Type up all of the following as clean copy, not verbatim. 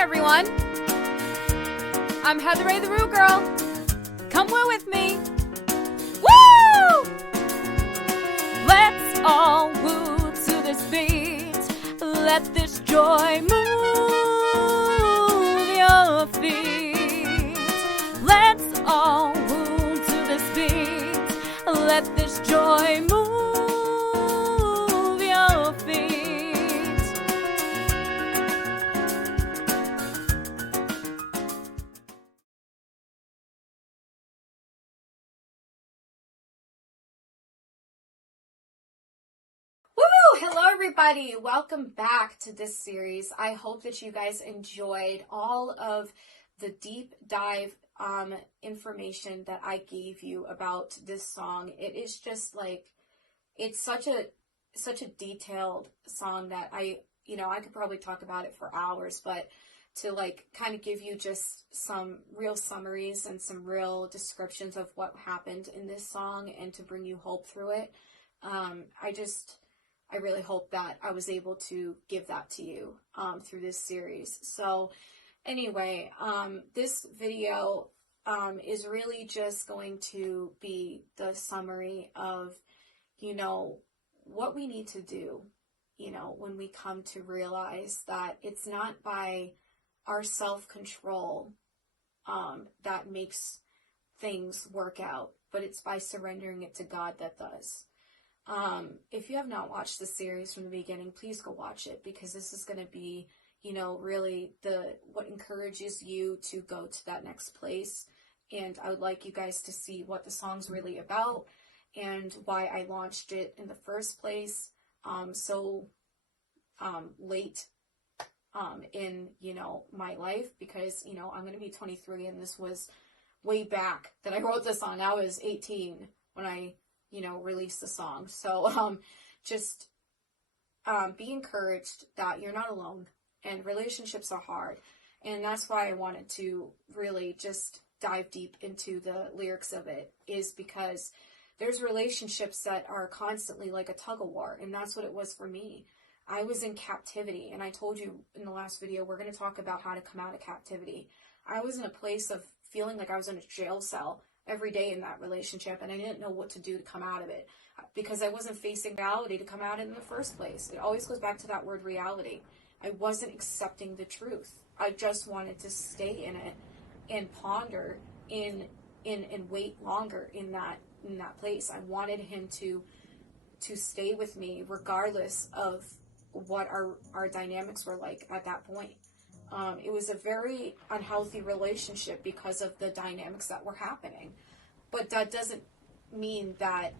everyone. I'm Heather Ray the Rue Girl. Come woo with me. Woo! Let's all woo to this beat. Let this joy move your feet. Let's all woo to this beat. Let this joy move your feet. Hello everybody, welcome back to this series. I hope that you guys enjoyed all of the deep dive information that I gave you about this song. It is just like, it's such a detailed song that I could probably talk about it for hours, but to like kind of give you just some real summaries and some real descriptions of what happened in this song and to bring you hope through it. I really hope that I was able to give that to you through this series. So anyway, this video is really just going to be the summary of, what we need to do, when we come to realize that it's not by our self-control that makes things work out, but it's by surrendering it to God that does. If you have not watched the series from the beginning, please go watch it, because this is going to be, really what encourages you to go to that next place. And I would like you guys to see what the song's really about and why I launched it in the first place, so late in, my life, because, I'm going to be 23, and this was way back that I wrote this on. I was 18 when I release the song. So just be encouraged that you're not alone, and relationships are hard. And that's why I wanted to really just dive deep into the lyrics of it, is because there's relationships that are constantly like a tug of war, and that's what it was for me. I was in captivity, and I told you in the last video, we're going to talk about how to come out of captivity. I was in a place of feeling like I was in a jail cell every day in that relationship, and I didn't know what to do to come out of it, because I wasn't facing reality to come out of it in the first place. It always goes back to that word reality. I wasn't accepting the truth. I just wanted to stay in it and ponder and wait longer in that place. I wanted him to stay with me regardless of what our dynamics were like at that point. It was a very unhealthy relationship because of the dynamics that were happening. But that doesn't mean that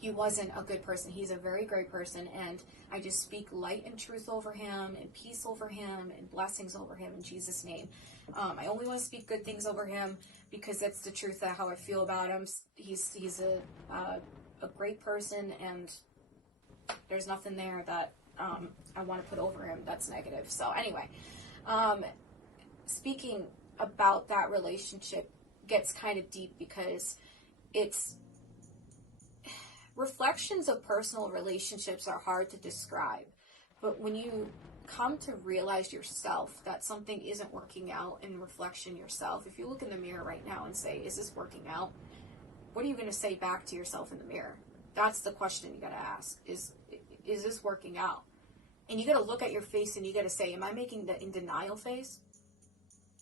he wasn't a good person. He's a very great person, and I just speak light and truth over him, and peace over him, and blessings over him in Jesus' name. I only want to speak good things over him because that's the truth of how I feel about him. He's a great person, and there's nothing there that I want to put over him that's negative. So anyway, speaking about that relationship gets kind of deep, because it's reflections of personal relationships are hard to describe. But when you come to realize yourself that something isn't working out in reflection yourself, if you look in the mirror right now and say, is this working out? What are you going to say back to yourself in the mirror? That's the question you got to ask, is this working out? And you got to look at your face and you got to say, am I making the in denial face?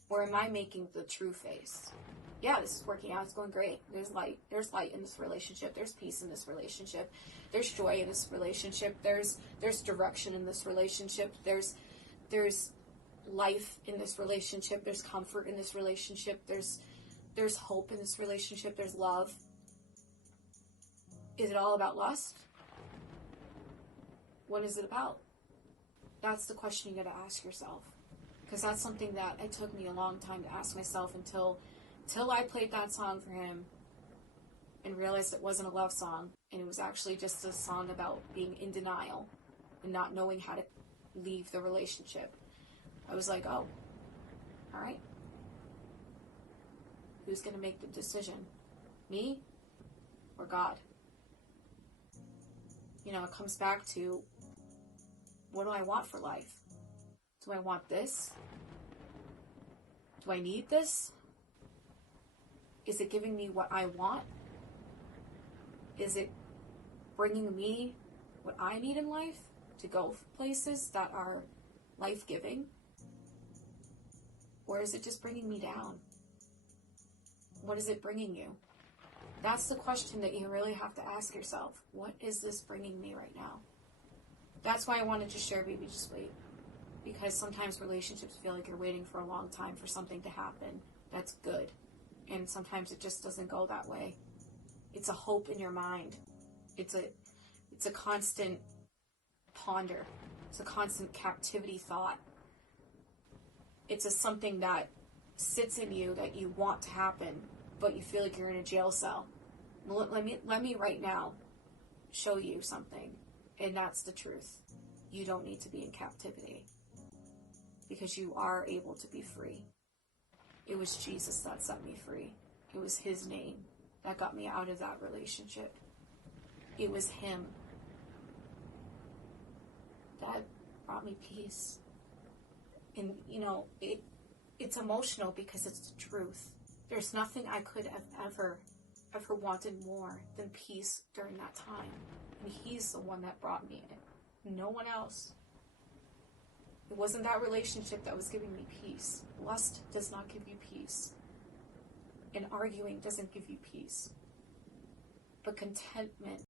Or am I making the true face? Yeah, this is working out. It's going great. There's light. There's light in this relationship. There's peace in this relationship. There's joy in this relationship. There's direction in this relationship. There's life in this relationship. There's comfort in this relationship. There's hope in this relationship. There's love. Is it all about lust? What is it about? That's the question you got to ask yourself, because that's something that it took me a long time to ask myself until I played that song for him and realized it wasn't a love song, and it was actually just a song about being in denial and not knowing how to leave the relationship. I was like, oh, all right. Who's going to make the decision? Me or God? It comes back to, what do I want for life? Do I want this? Do I need this? Is it giving me what I want? Is it bringing me what I need in life to go places that are life-giving? Or is it just bringing me down? What is it bringing you? That's the question that you really have to ask yourself. What is this bringing me right now? That's why I wanted to share Baby Just Wait. Because sometimes relationships feel like you're waiting for a long time for something to happen. That's good. And sometimes it just doesn't go that way. It's a hope in your mind. It's a constant ponder. It's a constant captivity thought. It's something that sits in you that you want to happen, but you feel like you're in a jail cell. Let me right now show you something, and that's the truth. You don't need to be in captivity, because you are able to be free. It was Jesus that set me free. It was his name that got me out of that relationship. It was him that brought me peace. And, you know, it's emotional because it's the truth. There's nothing I could have ever wanted more than peace during that time. And he's the one that brought me it. No one else. It wasn't that relationship that was giving me peace. Lust does not give you peace. And arguing doesn't give you peace. But contentment